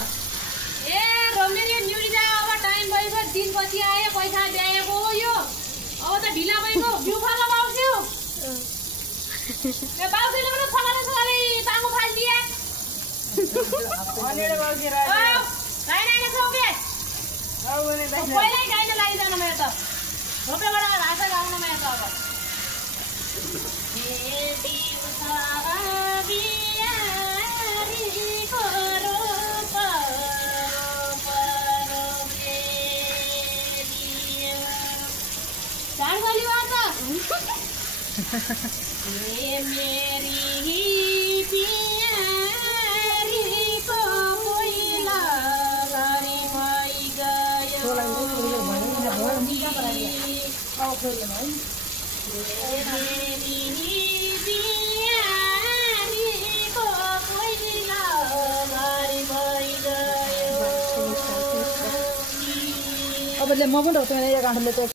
ए रोमेरी न्युरी जा अब टाइम भइसक्यो दिनपछि आयो पैसा दिएको हो यो अब त ढिला भइगयो बिउ फला बाउस्यो ए बाउस्योले पनि फलाले तामु फालिदिए अनेर बाउसी र गाई नाइ नसौके औ भने दाइ पहिल्यै गाईले लागिजान म त रोपेबाट घाँस गाउन म त अब ए दिउ बियारीको रोप चार गली बात ए मेरी पियारीको कोइला घरे भइ गयो अब म पनि रोक्छु